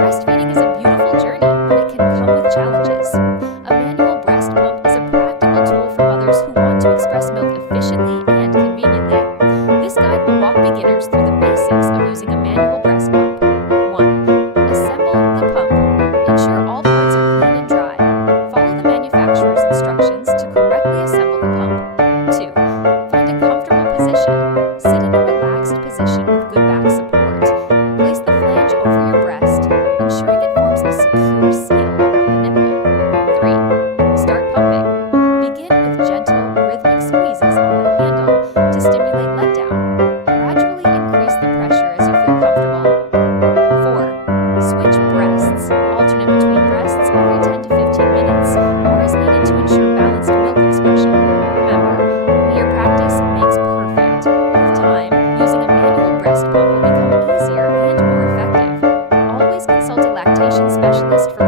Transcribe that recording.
Breastfeeding is a beautiful journey, but it can come with challenges. A manual breast pump is a practical tool for mothers who want to express milk efficiently and conveniently. This guide will walk beginners through the basics of using a manual breast pump. 1. Assemble the pump. Ensure all parts are clean and dry. Follow the manufacturer's instructions to correctly assemble the pump. 2. Find a comfortable position. Sit in a relaxed position with good back support. Place the flange over your breast, ensuring it forms a secure seal around the nipple. 3. Start pumping. Begin with gentle, rhythmic squeezes on the handle to stimulate letdown. Gradually increase the pressure as you feel comfortable. 4. Switch breasts. Alternate between breasts every 10 to 15 minutes or as needed to ensure balanced milk expression. Remember, mere practice makes perfect. With time, using a manual breast pump will become easier and more effective. Always consult a lactation specialist for